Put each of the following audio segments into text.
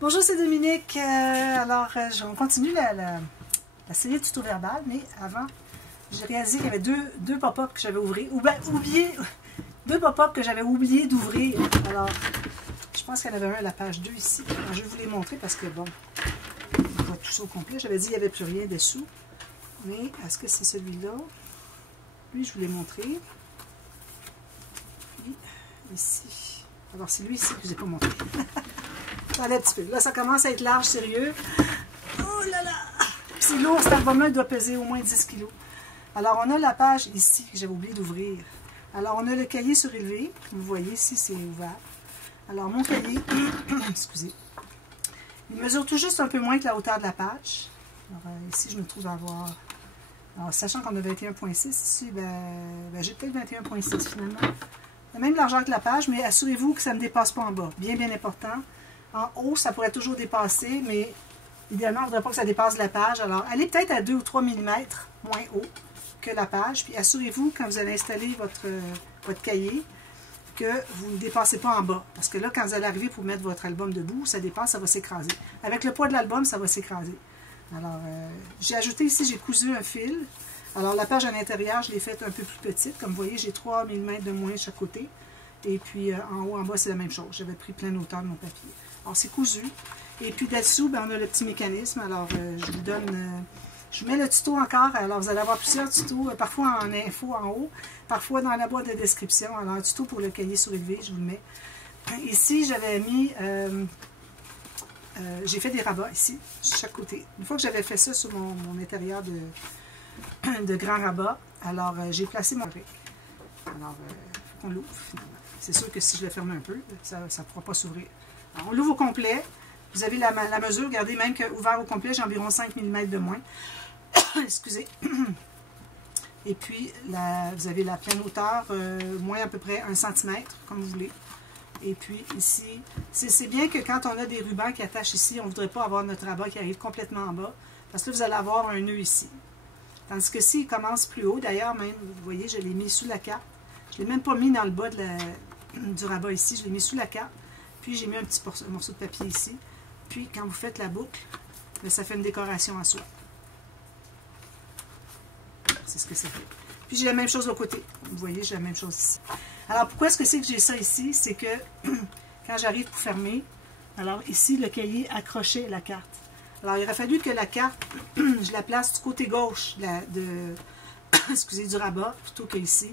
Bonjour, c'est Dominique. On continue la série de tuto verbal, mais avant, j'ai réalisé qu'il y avait deux pop-up que j'avais oublié. Deux pop-up que j'avais oublié d'ouvrir. Alors, je pense qu'il y en avait un à la page 2 ici. Alors, je vais vous les montrer parce que, bon, pas tout ça au complet. J'avais dit qu'il n'y avait plus rien dessous. Mais est-ce que c'est celui-là? Lui, je vous l'ai montré. Puis, ici. Alors, c'est lui ici que je ne vous ai pas montré. Attendez un petit peu. Là, ça commence à être large, sérieux. Oh là là! C'est lourd, cet album-là, il doit peser au moins 10 kg. Alors, on a la page ici que j'avais oublié d'ouvrir. Alors, on a le cahier surélevé. Vous voyez, ici, c'est ouvert. Alors, mon cahier, excusez, il mesure tout juste un peu moins que la hauteur de la page. Alors, ici, je me trouve à avoir... Alors, sachant qu'on a 21.6 ici, j'ai peut-être 21.6 finalement. La même largeur que la page, mais assurez-vous que ça ne dépasse pas en bas. Bien, bien important. En haut, ça pourrait toujours dépasser, mais idéalement, on ne voudrait pas que ça dépasse la page. Alors, allez peut-être à 2 ou 3 mm moins haut que la page. Puis assurez-vous, quand vous allez installer votre cahier, que vous ne dépassez pas en bas. Parce que là, quand vous allez arriver pour mettre votre album debout, ça dépasse, ça va s'écraser. Avec le poids de l'album, ça va s'écraser. Alors, j'ai ajouté ici, j'ai cousu un fil. Alors, la page à l'intérieur, je l'ai faite un peu plus petite. Comme vous voyez, j'ai 3 mm de moins de chaque côté. Et puis, en haut, en bas, c'est la même chose. J'avais pris plein hauteur de mon papier. Alors, c'est cousu. Et puis, dessous, on a le petit mécanisme. Alors, je vous donne... je vous mets le tuto encore. Alors, vous allez avoir plusieurs tutos, parfois en info en haut, parfois dans la boîte de description. Alors, un tuto pour le cahier surélevé, je vous le mets. Ici, j'avais mis... j'ai fait des rabats ici, sur chaque côté. Une fois que j'avais fait ça sur mon intérieur de grand rabat, alors j'ai placé mon brique. Alors, il faut qu'on l'ouvre finalement. C'est sûr que si je le ferme un peu, ça ne pourra pas s'ouvrir. On l'ouvre au complet. Vous avez la mesure. Regardez, même qu'ouvert au complet, j'ai environ 5 mm de moins. Excusez. Et puis, vous avez la pleine hauteur, moins à peu près 1 cm, comme vous voulez. Et puis, ici, c'est bien que quand on a des rubans qui attachent ici, on ne voudrait pas avoir notre rabat qui arrive complètement en bas. Parce que là, vous allez avoir un nœud ici. Tandis que s'il commence plus haut, d'ailleurs, même, vous voyez, je l'ai mis sous la carte. Je ne l'ai même pas mis dans le bas du rabat ici, je l'ai mis sous la carte. Puis j'ai mis un petit morceau de papier ici. Puis quand vous faites la boucle, ça fait une décoration en soi. C'est ce que ça fait. Puis j'ai la même chose de l'autre côté. Vous voyez, j'ai la même chose ici. Alors pourquoi est-ce que c'est que j'ai ça ici? C'est que quand j'arrive pour fermer, alors ici, le cahier accrochait la carte. Alors il aurait fallu que la carte, je la place du côté gauche excusez, du rabat, plutôt qu'ici.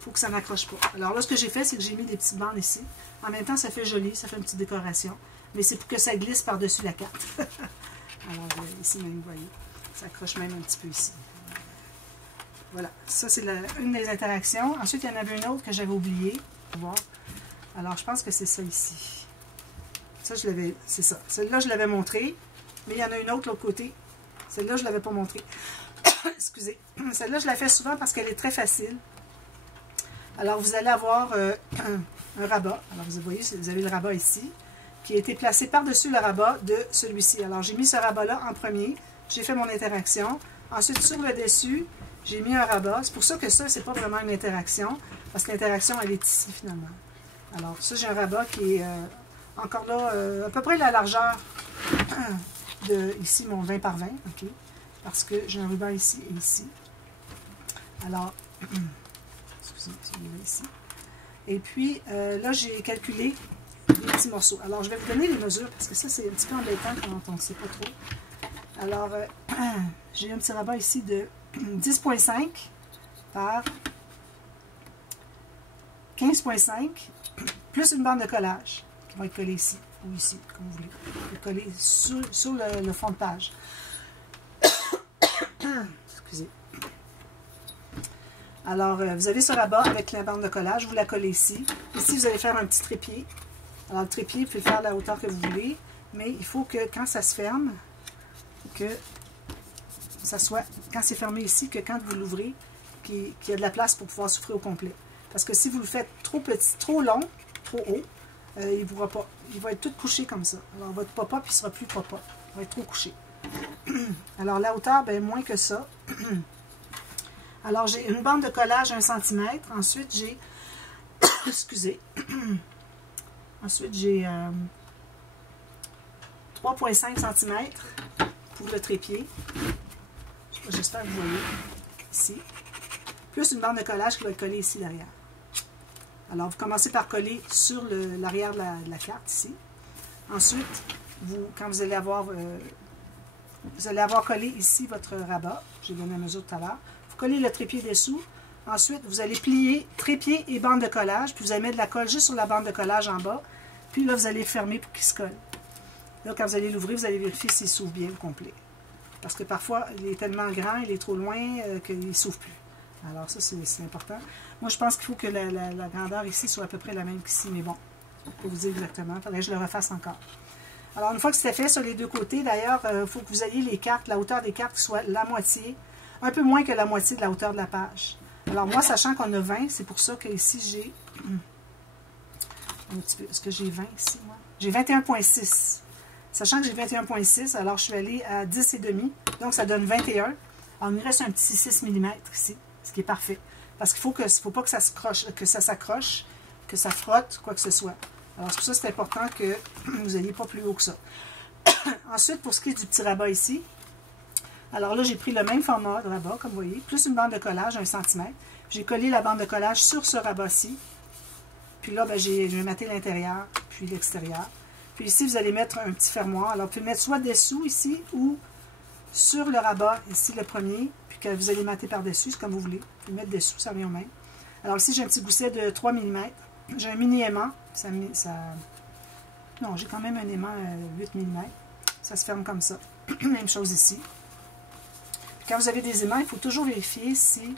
Il faut que ça n'accroche pas. Alors là, ce que j'ai fait, c'est que j'ai mis des petites bandes ici. En même temps, ça fait joli, ça fait une petite décoration. Mais c'est pour que ça glisse par-dessus la carte. Alors, ici même, vous voyez, ça accroche même un petit peu ici. Voilà, ça c'est une des interactions. Ensuite, il y en avait une autre que j'avais oubliée. Alors, je pense que c'est ça ici. Ça, c'est ça. Celle-là, je l'avais montrée, mais il y en a une autre de l'autre côté. Celle-là, je ne l'avais pas montrée. Excusez. Celle-là, je la fais souvent parce qu'elle est très facile. Alors, vous allez avoir un rabat. Alors, vous voyez, vous avez le rabat ici, qui a été placé par-dessus le rabat de celui-ci. Alors, j'ai mis ce rabat-là en premier. J'ai fait mon interaction. Ensuite, sur le dessus, j'ai mis un rabat. C'est pour ça que ça, c'est pas vraiment une interaction, parce que l'interaction, elle est ici, finalement. Alors, ça, j'ai un rabat qui est encore là, à peu près la largeur de, ici, mon 20 par 20, OK? Parce que j'ai un ruban ici et ici. Alors, excusez, celui-là ici. Et puis, là, j'ai calculé des petits morceaux. Alors, je vais vous donner les mesures, parce que ça, c'est un petit peu embêtant quand on ne sait pas trop. Alors, j'ai un petit rabat ici de 10,5 par 15,5, plus une bande de collage qui va être collée ici, ou ici, comme vous voulez. Vous coller sur le fond de page. Excusez. Alors, vous avez ce rabat avec la bande de collage, vous la collez ici. Ici, vous allez faire un petit trépied. Alors, le trépied, vous pouvez le faire à la hauteur que vous voulez, mais il faut que quand ça se ferme, que ça soit, quand c'est fermé ici, que quand vous l'ouvrez, qu'il y a de la place pour pouvoir souffler au complet. Parce que si vous le faites trop petit, trop long, trop haut, il ne pourra pas. Il va être tout couché comme ça. Alors, votre pop-up, il ne sera plus pop-up. Il va être trop couché. Alors, la hauteur, moins que ça. Alors, j'ai une bande de collage 1 cm. Ensuite, j'ai... excusez. Ensuite, j'ai 3,5 cm pour le trépied. J'espère que vous voyez ici. Plus une bande de collage qui va être collée ici derrière. Alors, vous commencez par coller sur l'arrière de la carte ici. Ensuite, quand vous allez avoir collé ici votre rabat, j'ai donné la mesure tout à l'heure, vous collez le trépied dessous. Ensuite, vous allez plier trépied et bande de collage, puis vous allez mettre de la colle juste sur la bande de collage en bas. Puis là, vous allez fermer pour qu'il se colle. Là, quand vous allez l'ouvrir, vous allez vérifier s'il s'ouvre bien au complet. Parce que parfois, il est tellement grand, il est trop loin qu'il ne s'ouvre plus. Alors ça, c'est important. Moi, je pense qu'il faut que la grandeur ici soit à peu près la même qu'ici, mais bon, pour vous dire exactement, il faudrait que je le refasse encore. Alors, une fois que c'est fait sur les deux côtés, d'ailleurs, il faut que vous ayez les cartes, la hauteur des cartes soit la moitié, un peu moins que la moitié de la hauteur de la page. Alors, moi, sachant qu'on a 20, c'est pour ça que ici, j'ai... Un petit peu, est-ce que j'ai 20 ici, moi? J'ai 21,6. Sachant que j'ai 21,6, alors je suis allée à 10,5. Donc, ça donne 21. Alors, il me reste un petit 6 mm ici, ce qui est parfait. Parce qu'il faut pas que ça s'accroche, que ça frotte, quoi que ce soit. Alors, c'est pour ça que c'est important que vous n'ayez pas plus haut que ça. Ensuite, pour ce qui est du petit rabat ici, alors là, j'ai pris le même format de rabat, comme vous voyez, plus une bande de collage, 1 cm. J'ai collé la bande de collage sur ce rabat-ci. Puis là, ben, je vais mater l'intérieur, puis l'extérieur. Puis ici, vous allez mettre un petit fermoir. Alors, vous pouvez mettre soit dessous ici, ou sur le rabat, ici le premier, puis que vous allez mater par-dessus, c'est comme vous voulez. Vous pouvez mettre dessous, ça revient au même. Alors ici, j'ai un petit gousset de 3 mm. J'ai un mini aimant. Non, j'ai quand même un aimant 8 mm. Ça se ferme comme ça. Même chose ici. Puis quand vous avez des aimants, il faut toujours vérifier si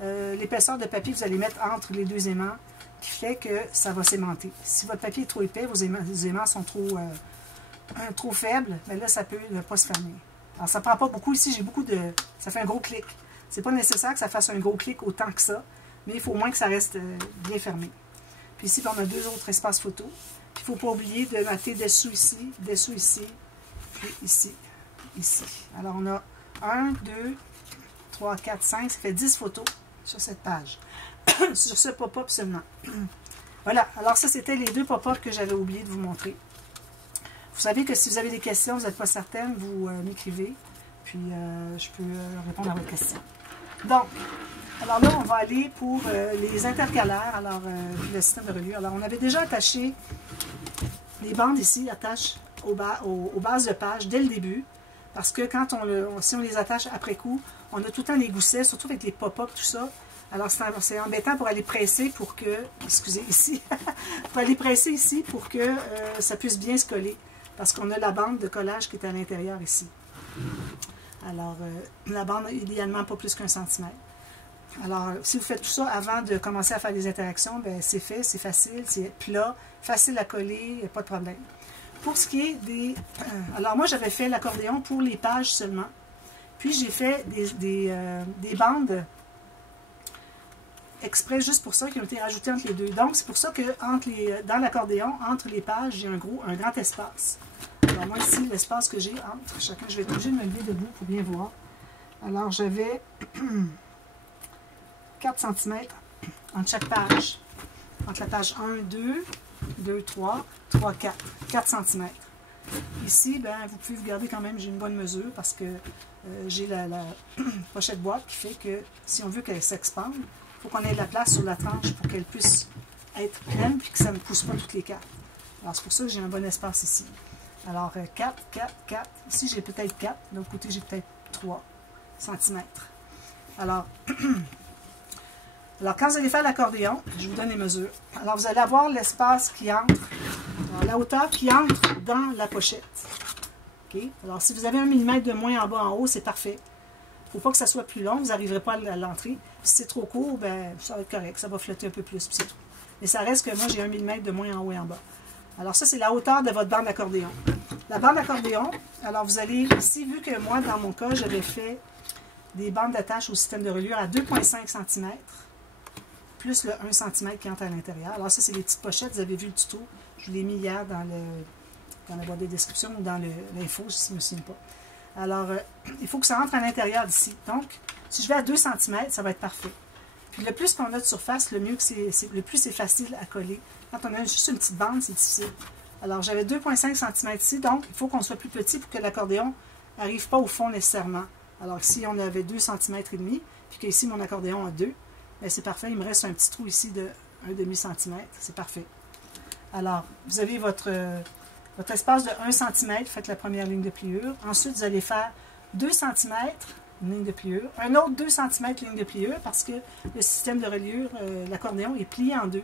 l'épaisseur de papier que vous allez mettre entre les deux aimants qui fait que ça va s'aimanter. Si votre papier est trop épais, vos aimants sont trop faibles, bien là, ça peut ne pas se fermer. Alors, ça ne prend pas beaucoup. Ici, j'ai beaucoup de... Ça fait un gros clic. C'est pas nécessaire que ça fasse un gros clic autant que ça, mais il faut au moins que ça reste bien fermé. Puis ici, on a deux autres espaces photo. Puis, il ne faut pas oublier de mater dessous ici, puis ici, ici. Alors, on a 1, 2, 3, 4, 5, ça fait 10 photos sur cette page. Sur ce pop-up seulement. Voilà, alors ça, c'était les deux pop-up que j'avais oublié de vous montrer. Vous savez que si vous avez des questions, vous n'êtes pas certaine, vous m'écrivez, puis je peux répondre à vos questions. Donc, alors là, on va aller pour les intercalaires, alors le système de reliure. Alors, on avait déjà attaché les bandes ici, attache aux bases de page dès le début, parce que quand si on les attache après coup, on a tout le temps les goussets, surtout avec les pop-up, tout ça. Alors, c'est embêtant pour aller presser pour que, excusez, ici, pour aller presser ici pour que ça puisse bien se coller. Parce qu'on a la bande de collage qui est à l'intérieur ici. Alors, la bande, idéalement, pas plus qu'1 cm. Alors, si vous faites tout ça avant de commencer à faire des interactions, ben c'est fait, c'est facile, c'est plat, facile à coller, il n'y a pas de problème. Pour ce qui est des... alors, moi, j'avais fait l'accordéon pour les pages seulement. Puis, j'ai fait des bandes exprès juste pour ça, qui ont été rajoutées entre les deux. Donc, c'est pour ça que dans l'accordéon, entre les pages, j'ai un grand espace. Alors, moi, ici, l'espace que j'ai entre chacun, je vais être obligée de me lever debout pour bien voir. Alors, j'avais 4 cm entre chaque page. Entre la page 1, 2, 2, 3, 3, 4. 4 cm. Ici, ben, vous pouvez regarder quand même, j'ai une bonne mesure parce que j'ai la pochette boîte qui fait que si on veut qu'elle s'expande, il faut qu'on ait de la place sur la tranche pour qu'elle puisse être pleine et que ça ne pousse pas toutes les cartes. Alors, c'est pour ça que j'ai un bon espace ici. Alors, 4, 4, 4. Ici, j'ai peut-être 4. De l'autre côté, j'ai peut-être 3 cm. Alors, quand vous allez faire l'accordéon, je vous donne les mesures. Alors, vous allez avoir l'espace qui entre, la hauteur qui entre dans la pochette. Okay? Alors, si vous avez 1 mm de moins en bas en haut, c'est parfait. Il ne faut pas que ça soit plus long, vous n'arriverez pas à l'entrée. Si c'est trop court, ben, ça va être correct, ça va flotter un peu plus, puis c'est tout. Mais ça reste que moi, j'ai 1 mm de moins en haut et en bas. Alors ça, c'est la hauteur de votre bande d'accordéon. La bande d'accordéon, alors vous allez ici, vu que moi, dans mon cas, j'avais fait des bandes d'attache au système de reliure à 2,5 cm, plus le 1 cm qui entre à l'intérieur. Alors ça, c'est les petites pochettes, vous avez vu le tuto. Je vous l'ai mis hier dans la boîte de description ou dans l'info, si je ne me souviens pas. Alors, il faut que ça rentre à l'intérieur d'ici. Donc, si je vais à 2 cm, ça va être parfait. Puis le plus qu'on a de surface, le plus c'est facile à coller. Quand on a juste une petite bande, c'est difficile. Alors, j'avais 2,5 cm ici, donc il faut qu'on soit plus petit pour que l'accordéon n'arrive pas au fond nécessairement. Alors, si on avait 2 cm et demi, puis qu'ici, mon accordéon a 2, bien, c'est parfait. Il me reste un petit trou ici de 1,5 cm. C'est parfait. Alors, vous avez votre espace de 1 cm, faites la première ligne de pliure. Ensuite, vous allez faire 2 cm, une ligne de pliure. Un autre 2 cm, ligne de pliure, parce que le système de reliure, l'accordéon, est plié en deux.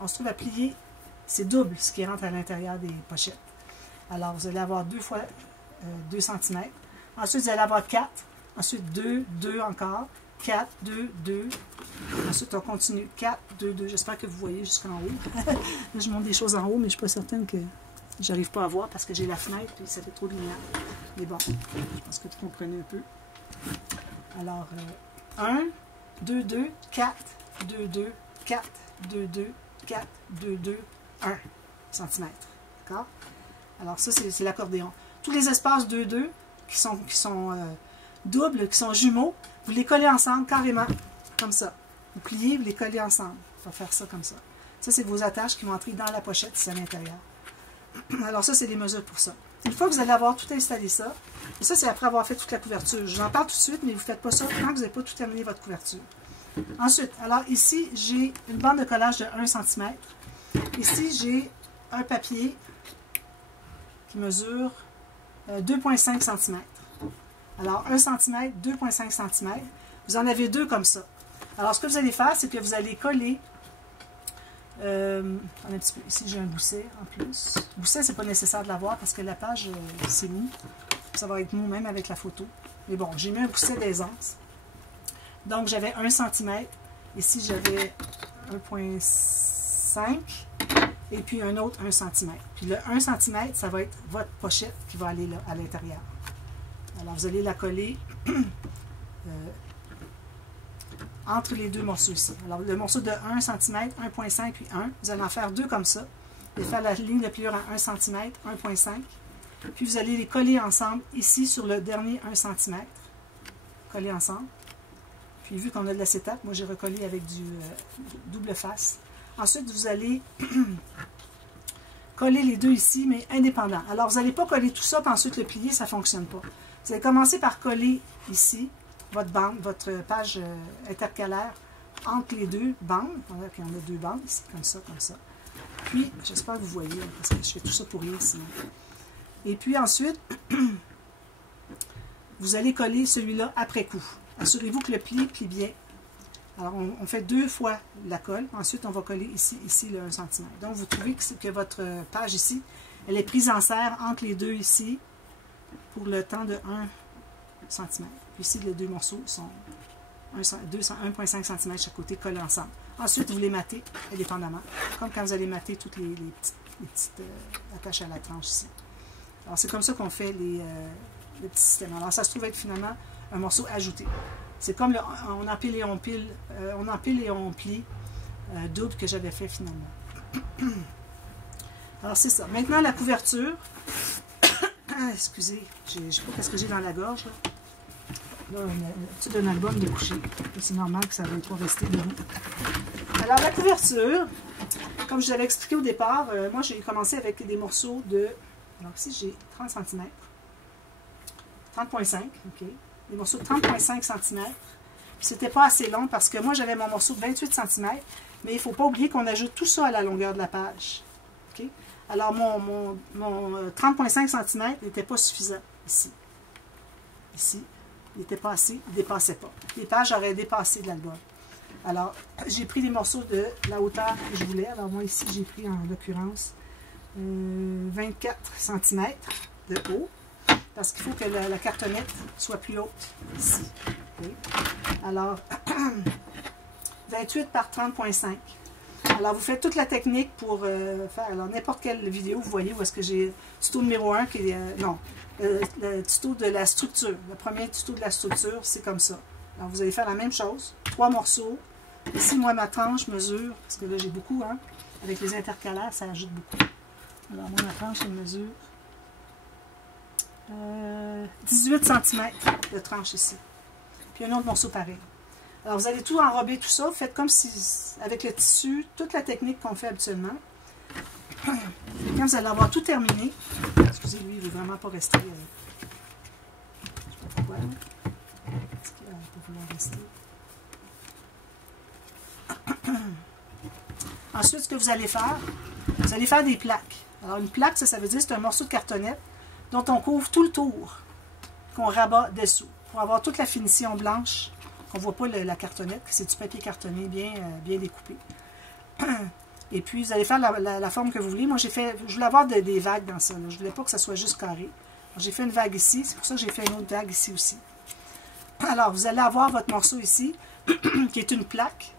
On se trouve à plier, c'est double ce qui rentre à l'intérieur des pochettes. Alors, vous allez avoir 2 fois 2 cm. Ensuite, vous allez avoir 4. Ensuite, 2, 2 encore. 4, 2, 2. Ensuite, on continue. 4, 2, 2. J'espère que vous voyez jusqu'en haut. Là, je montre des choses en haut, mais je ne suis pas certaine que j'arrive pas à voir parce que j'ai la fenêtre et ça fait trop de lumière. Mais bon, je pense que vous comprenez un peu. Alors, 1, 2, 2, 4, 2, 2, 4, 2, 2, 4, 2, 2, 1 cm. D'accord? Alors, ça, c'est l'accordéon. Tous les espaces 2, 2 qui sont doubles, qui sont jumeaux, vous les collez ensemble carrément, comme ça. Vous pliez, vous les collez ensemble. Il faut faire ça comme ça. Ça, c'est vos attaches qui vont entrer dans la pochette, c'est à l'intérieur. Alors ça, c'est des mesures pour ça. Une fois que vous allez avoir tout installé ça, et ça, c'est après avoir fait toute la couverture. Je vous en parle tout de suite, mais vous ne faites pas ça tant que vous n'avez pas tout terminé votre couverture. Ensuite, alors ici, j'ai une bande de collage de 1 cm. Ici, j'ai un papier qui mesure 2,5 cm. Alors, 1 cm, 2,5 cm. Vous en avez deux comme ça. Alors, ce que vous allez faire, c'est que vous allez coller... un petit peu. Ici, j'ai un gousset en plus. Le gousset, c'est pas nécessaire de l'avoir parce que la page, c'est mou. Ça va être mou même avec la photo. Mais bon, j'ai mis un gousset d'aisance. Donc, j'avais 1 cm. Ici, j'avais 1,5 et puis un autre 1 cm. Puis le 1 cm, ça va être votre pochette qui va aller là, à l'intérieur. Alors, vous allez la coller entre les deux morceaux ici. Alors, le morceau de 1 cm, 1,5 puis 1, vous allez en faire deux comme ça. Vous allez faire la ligne de pliure à 1 cm, 1,5. Puis, vous allez les coller ensemble ici sur le dernier 1 cm. Coller ensemble. Puis, vu qu'on a de l'acétate, moi, j'ai recollé avec du double face. Ensuite, vous allez coller les deux ici, mais indépendants. Alors, vous n'allez pas coller tout ça, puis ensuite le plier, ça ne fonctionne pas. Vous allez commencer par coller ici votre bande, votre page intercalaire entre les deux bandes. Voilà, puis on a deux bandes ici, comme ça, comme ça. Puis, j'espère que vous voyez, parce que je fais tout ça pour rien sinon. Et puis ensuite, vous allez coller celui-là après coup. Assurez-vous que le pli plie bien. Alors, on fait deux fois la colle. Ensuite, on va coller ici le 1 cm. Donc, vous trouvez que votre page ici, elle est prise en serre entre les deux ici pour le temps de 1 cm. Puis ici, les deux morceaux sont 1,5 cm chaque côté collés ensemble. Ensuite, vous les matez indépendamment, comme quand vous allez mater toutes les petites attaches à la tranche ici. Alors, c'est comme ça qu'on fait le petit système. Alors, ça se trouve être finalement un morceau ajouté. C'est comme on empile et on pile, on empile et on plie double que j'avais fait finalement. Alors, c'est ça. Maintenant, la couverture. Excusez, je ne sais pas ce que j'ai dans la gorge. Là, c'est un album de coucher. C'est normal que ça ne va pas rester debout. Alors, la couverture, comme je vous l'avais expliqué au départ, moi, j'ai commencé avec des morceaux de... Alors, ici, j'ai 30 cm. 30,5, OK. Des morceaux de 30,5 cm. C'était pas assez long parce que moi, j'avais mon morceau de 28 cm. Mais il ne faut pas oublier qu'on ajoute tout ça à la longueur de la page. OK? Alors, mon 30,5 cm n'était pas suffisant ici. Ici, il n'était pas assez, il ne dépassait pas. Les pages auraient dépassé de l'album. Alors, j'ai pris des morceaux de la hauteur que je voulais. Alors, moi, ici, j'ai pris en l'occurrence 24 cm de haut. Parce qu'il faut que la cartonnette soit plus haute ici. Okay. Alors, 28 par 30,5. Alors, vous faites toute la technique pour faire n'importe quelle vidéo. Vous voyez où est-ce que j'ai tuto numéro 1 qui est... le tuto de la structure. Le premier tuto de la structure, c'est comme ça. Alors, vous allez faire la même chose. 3 morceaux. Ici, moi, ma tranche mesure, parce que là, j'ai beaucoup, hein. Avec les intercalaires, ça ajoute beaucoup. Alors, moi, ma tranche, elle mesure 18 cm de tranche ici. Puis un autre morceau pareil. Alors, vous allez tout enrober, tout ça. Faites comme si, avec le tissu, toute la technique qu'on fait habituellement. Et quand vous allez avoir tout terminé, excusez, lui, il ne veut vraiment pas rester. Je ne sais pas pourquoi. Est-ce qu'il va vouloir rester? Ensuite, ce que vous allez faire des plaques. Alors, une plaque, ça veut dire que c'est un morceau de cartonnette dont on couvre tout le tour, qu'on rabat dessous, pour avoir toute la finition blanche, qu'on ne voit pas la cartonnette, c'est du papier cartonné bien découpé. Et puis, vous allez faire la forme que vous voulez. Moi, je voulais avoir des vagues dans ça. Là. Je ne voulais pas que ça soit juste carré. J'ai fait une vague ici, c'est pour ça que j'ai fait une autre vague ici aussi. Alors, vous allez avoir votre morceau ici, qui est une plaque.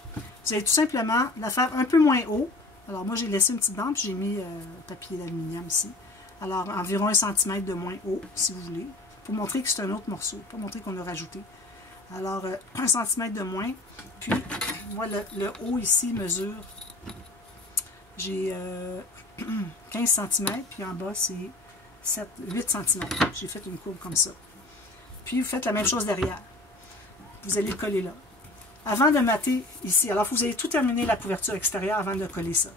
Vous allez tout simplement la faire un peu moins haut. Alors, moi, j'ai laissé une petite dent, puis j'ai mis papier d'aluminium ici. Alors, environ 1 cm de moins haut, si vous voulez, pour montrer que c'est un autre morceau, pour montrer qu'on a rajouté. Alors, 1 cm de moins. Puis, moi, le haut ici mesure, j'ai 15 cm, puis en bas, c'est 8 cm. J'ai fait une courbe comme ça. Puis, vous faites la même chose derrière. Vous allez le coller là. Avant de mater ici, alors vous allez tout terminer la couverture extérieure avant de coller ça.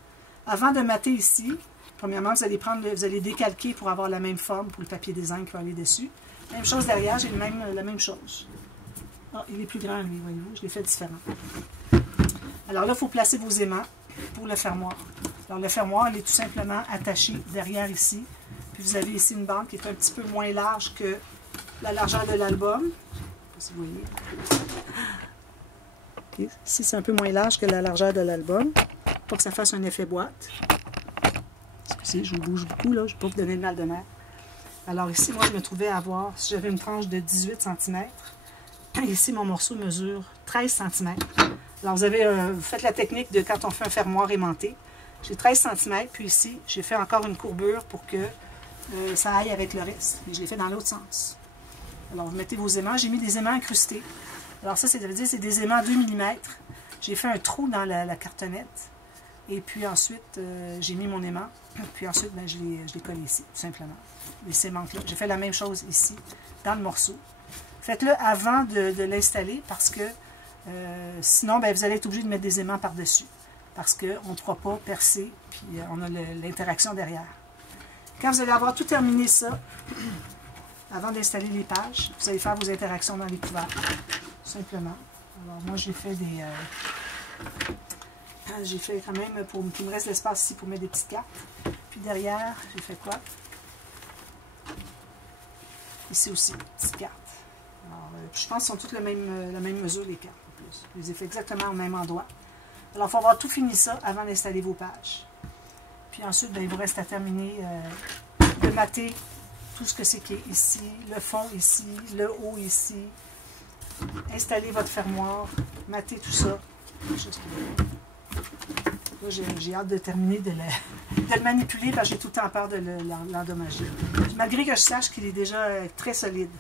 Avant de mater ici, premièrement, vous allez décalquer pour avoir la même forme pour le papier design qui va aller dessus. Même chose derrière, j'ai la même chose. Ah, il est plus grand, lui, voyez-vous, je l'ai fait différent. Alors là, il faut placer vos aimants pour le fermoir. Alors le fermoir, il est tout simplement attaché derrière ici. Puis vous avez ici une bande qui est un petit peu moins large que la largeur de l'album. Je ne sais pas si vous voyez. Okay. Ici, c'est un peu moins large que la largeur de l'album. Pour que ça fasse un effet boîte. Excusez, je vous bouge beaucoup, là. Je ne vais pas vous donner le mal de mer. Alors ici, moi, je me trouvais à avoir, si j'avais une tranche de 18 cm, ici, mon morceau mesure 13 cm. Alors, vous faites la technique de quand on fait un fermoir aimanté. J'ai 13 cm, puis ici, j'ai fait encore une courbure pour que ça aille avec le reste. Et je l'ai fait dans l'autre sens. Alors, vous mettez vos aimants. J'ai mis des aimants incrustés. Alors ça, ça veut dire que c'est des aimants 2 mm. J'ai fait un trou dans la cartonnette. Et puis ensuite, j'ai mis mon aimant. Puis ensuite, ben, je l'ai collé ici, tout simplement. Les aimants-là. J'ai fait la même chose ici, dans le morceau. Faites-le avant de l'installer parce que sinon, ben, vous allez être obligé de mettre des aimants par-dessus. Parce qu'on ne pourra pas percer, puis on a l'interaction derrière. Quand vous allez avoir tout terminé ça, avant d'installer les pages, vous allez faire vos interactions dans les couverts. Simplement. Alors, moi, j'ai fait j'ai fait quand même pour qu'il me reste l'espace ici pour mettre des petites cartes. Puis derrière, j'ai fait quoi? Ici aussi, petites cartes. Alors, je pense qu'ils sont toutes la même mesure, les cartes. En plus. Je les ai fait exactement au même endroit. Alors, il faut avoir tout fini ça avant d'installer vos pages. Puis ensuite, ben, il vous reste à terminer de mater tout ce que c'est qui est ici, le fond ici, le haut ici. Installez votre fermoir, matez tout ça. Là, j'ai hâte de terminer de le manipuler parce que j'ai tout le temps peur de l'endommager. Malgré que je sache qu'il est déjà très solide.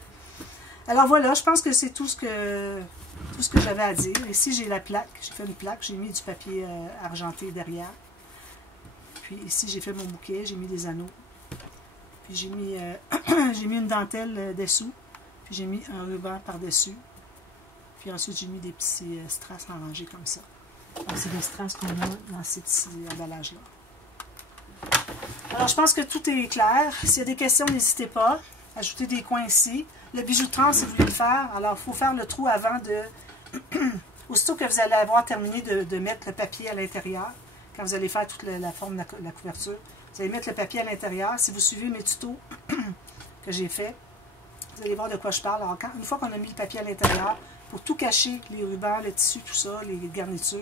Alors voilà, je pense que c'est tout ce que j'avais à dire. Ici, j'ai la plaque. J'ai fait une plaque. J'ai mis du papier argenté derrière. Puis ici, j'ai fait mon bouquet. J'ai mis des anneaux. Puis j'ai mis, j'ai mis une dentelle dessous. Puis j'ai mis un ruban par-dessus. Puis ensuite, j'ai mis des petits strass arrangés comme ça. C'est des strass qu'on a dans ces petits emballages-là. Alors, je pense que tout est clair. S'il y a des questions, n'hésitez pas. Ajoutez des coins ici. Le bijou de transe, si vous voulez le faire, alors il faut faire le trou avant de... Aussitôt que vous allez avoir terminé de mettre le papier à l'intérieur, quand vous allez faire toute la forme de la couverture, vous allez mettre le papier à l'intérieur. Si vous suivez mes tutos que j'ai fait, vous allez voir de quoi je parle. Alors, une fois qu'on a mis le papier à l'intérieur, pour tout cacher, les rubans, le tissu, tout ça, les garnitures,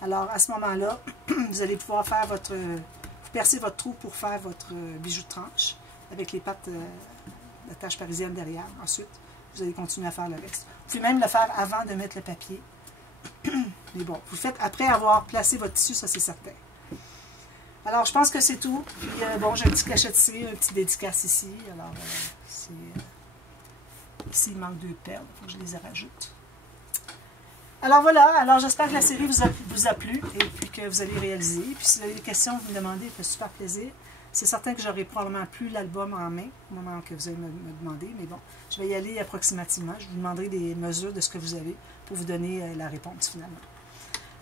alors à ce moment-là, vous allez pouvoir faire vous percer votre trou pour faire votre bijou de tranche avec les pattes de tache parisienne derrière. Ensuite, vous allez continuer à faire le reste. Vous pouvez même le faire avant de mettre le papier. Mais bon, vous le faites après avoir placé votre tissu, ça c'est certain. Alors, je pense que c'est tout. Puis, bon, j'ai un petit cachet ici, un petit dédicace ici. Alors, ici, il manque 2 perles. Il faut que je les rajoute. Alors, voilà. Alors, j'espère que la série vous a plu et puis que vous allez réaliser. Puis, si vous avez des questions, vous me demandez, ça fait super plaisir. C'est certain que j'aurai probablement plus l'album en main au moment que vous allez me demander. Mais bon, je vais y aller approximativement. Je vous demanderai des mesures de ce que vous avez pour vous donner la réponse finalement.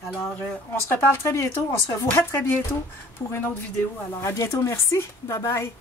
Alors, on se reparle très bientôt, on se revoit très bientôt pour une autre vidéo. Alors, à bientôt, merci, bye bye.